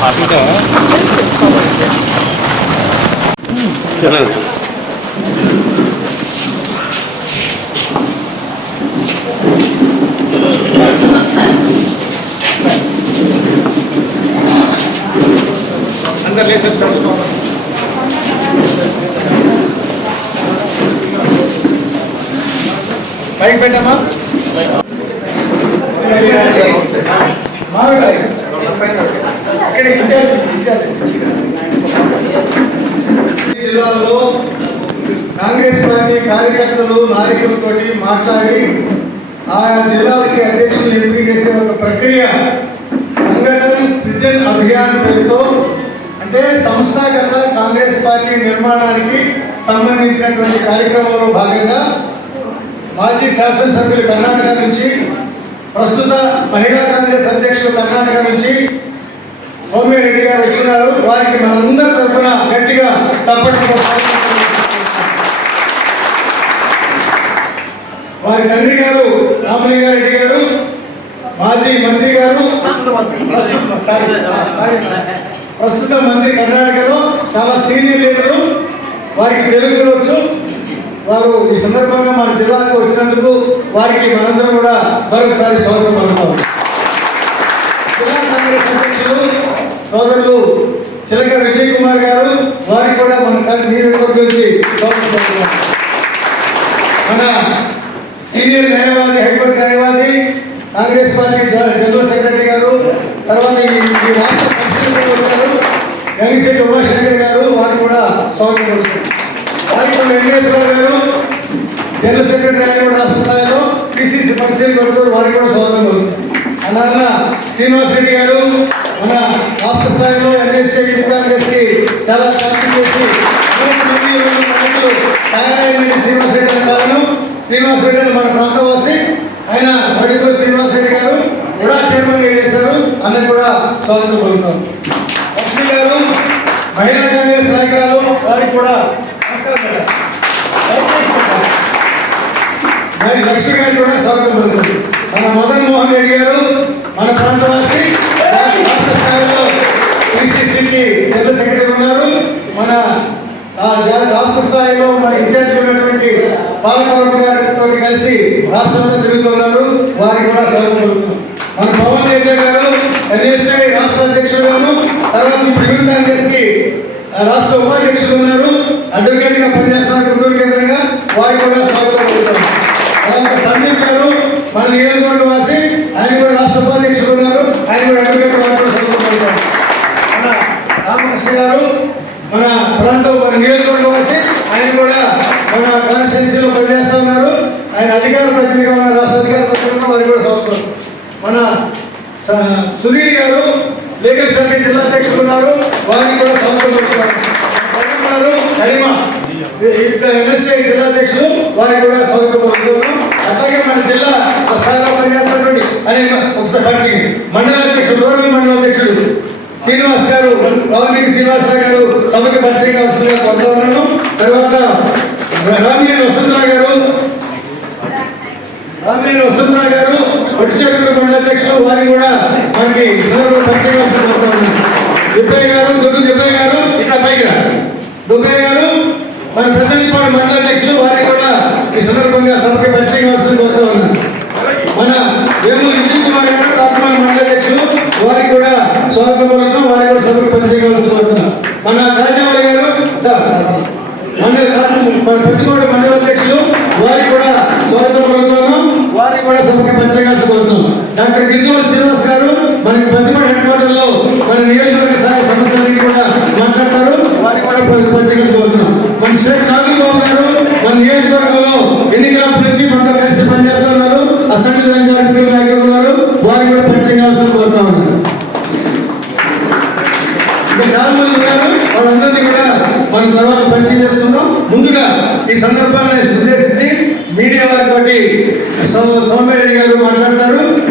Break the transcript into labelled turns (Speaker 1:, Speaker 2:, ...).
Speaker 1: 밥이죠. 저는 అందరు లేసే ఇక్కడ ఇన్ఛార్జ్ జిల్లాలో కాంగ్రెస్ పార్టీ కార్యకర్తలు నాయకులతో మాట్లాడి ఆయా జిల్లాలకి అధ్యక్షులు ఎంపిక అంటే సంస్థాగత కాంగ్రెస్ పార్టీ నిర్మాణానికి సంబంధించినటువంటి కార్యక్రమంలో భాగంగా మాజీ శాసనసభ్యులు కర్ణాటక నుంచి ప్రస్తుత మహిళా కాంగ్రెస్ అధ్యక్షులు కర్ణాటక నుంచి సౌమ్యారెడ్డి గారు వచ్చినారు. వారికి మనందరి తరఫున గట్టిగా చప్పట్లతో స్వాగతం వారి తండ్రి గారు రామలింగారెడ్డి గారు మాజీ మంత్రి గారు ప్రస్తుత. ప్రస్తుత మంత్రి కర్ణాటకలో చాలా సీనియర్ లీడర్లు వారికి తెలుగు వచ్చు వారు ఈ సందర్భంగా మన జిల్లాకు వచ్చినందుకు వారికి మనందరం కూడా మరొకసారి స్వాగతం పలుకుతాం. జిల్లా కాంగ్రెస్ అధ్యక్షులు సోదరులు చిలక విజయ్ కుమార్ గారు వారికి కూడా మన నియోజకవర్గం నుంచి స్వాగతం పలుకుతాం. మన సీనియర్ న్యాయవాది హైకోర్టు న్యాయవాది కాంగ్రెస్ పార్టీ జనరల్ సెక్రటరీ గారు తర్వాత ఈ రాష్ట్ర ప్రెసిడెంట్ గారు గంగిశెట్టి ఉమాశంకర్ గారు వారికి కూడా స్వాగతం కోరుతున్నారు వారికి కూడా వెంకటేశ్వర గారు. జనరల్ సెక్రటరీ ఆయన కూడా రాష్ట్ర స్థాయిలో పిసిసి పరిశీలన కొడుతారు వారికి కూడా స్వాగతం కోరుతున్నారు అన్న శ్రీనివాస్ రెడ్డి గారు మన రాష్ట్ర స్థాయిలో ఎన్ఎస్ఏ యూత్ కాంగ్రెస్కి చాలా శాంతి చేసి నాయకులు తయారైన శ్రీనివాస్ రెడ్డి అనే కారణం శ్రీనివాస్ రెడ్డి అని మన ప్రాంతవాసి. ఆయన వడిపూరి శ్రీనివాస్ రెడ్డి గారు కూడా చైర్మన్గా చేశారు. అన్నకు కూడా స్వాగతం పొందుతాం లక్ష్మి గారు మహిళా కాంగ్రెస్ నాయకురాలు వారికి కూడా నమస్కారం మరి లక్ష్మి గారు కూడా స్వాగతం పొందుతుంది మన మదన్ మోహన్ రెడ్డి గారు మన ప్రాంతవాసి రాష్ట్ర స్థాయిలో పిసిసికి జనరల్ సెక్రటరీ ఉన్నారు మన ఆ, జా- రాష్ట్ర స్థాయిలో మన ఇన్ఛార్జ్ ఉన్నటువంటి గారితో కలిసి రాష్ట్రంలో తిరుగుతున్నారు వారికి కూడా స్వాగతం. మన పవన్ కళ్యాణ్ గారు ఎన్ఎస్ఐ రాష్ట్ర అధ్యక్షుడుగాను తర్వాత ప్రివ్యూ కాంగ్రెస్కి రాష్ట్ర ఉపాధ్యక్షులు ఉన్నారు. అడ్వకేట్గా పనిచేస్తున్నారు గుంటూరు కేంద్రంగా. వారికి కూడా స్వాగతం పలుకుతాం. తర్వాత సందీప్ గారు మన నియోజకవర్గ వాసి ఆయన కూడా రాష్ట్ర ఉపాధ్యక్షులు ఉన్నారు. ఆయన కూడా అడ్వకేట్ వారికి కూడా స్వాగతం పలుకుతాం. మన రామకృష్ణ గారు మన ప్రాంతం మన నియోజకవర్గ వాసి ఆయన కూడా మన కాన్స్టిట్యూన్సీలో పనిచేస్తూ ఉన్నారు. ఆయన అధికార ప్రతినిధిగా ఉన్న రాష్ట్ర అధికార ప్రతినిధిగా వారికి కూడా స్వాగతం. మన స- సుధీర్ గారు లీగల్ సర్వీస్ జిల్లా అధ్యక్షులు ఉన్నారు. వారికి కూడా స్వాగతం పలుకుతారు. కరీం ఎన్ఎస్ఐ జిల్లా అధ్యక్షులు వారికి కూడా స్వాగతం పలుకుతున్నాం అలాగే మన జిల్లా స్థాయిలో పనిచేస్తున్నటువంటి అని ఒకసారి పరిచయం. మండల అధ్యక్షుడు రోడ్డు మండల అధ్యక్షుడు శ్రీనివాస్ గారు రామినేని శ్రీనివాసరావు గారు సభకి పరిచయం కావాల్సిందిగా కోరుతా ఉన్నాను. తర్వాత రామినేని వసుంధరా గారు రామినేని వసుంధరా గారు ఒడిచేటూరు మండల అధ్యక్షులు వారిని కూడా మనకి ఈ సందర్భంగా పరిచయం కావాల్సింది కోరుతా ఉన్నాను. దుబ్బయ్య గారు దొడ్డు దుబ్బయ్య గారు ఇట్లా పైగా దుబ్బయ్య గారు మన పెద్దపాడు మండల అధ్యక్షులు వారిని కూడా ఈ సందర్భంగా సభకి పరిచయం కావాల్సింది కోరుతా ఉన్నాను. మన వేమూరు విజయ్ కుమార్ గారు కాకుమార్ మండల అధ్యక్షులు వారికి కూడా స్వాగతం పలుకుతున్నాం వారికి కూడా సభకు పరిచయం మన రాజావళి గారు దా, మండల కాకు- మన పెద్దకోట మండల అధ్యక్షులు వారికి కూడా స్వాగతం పలుకుతున్నాం. వారికి కూడా సభకి పరిచయం కోరుతున్నాం డాక్టర్ గిరిజోల్ శ్రీనివాస్ గారు మనకి పెద్దకోట హెడ్ క్వార్టర్లో మనం తర్వాత పరిచయం చేసుకుందాం. ముందుగా ఈ సందర్భాన్ని ఉద్దేశించి మీడియా వారితో సౌ- సౌమ్యారెడ్డి గారు మాట్లాడతారు.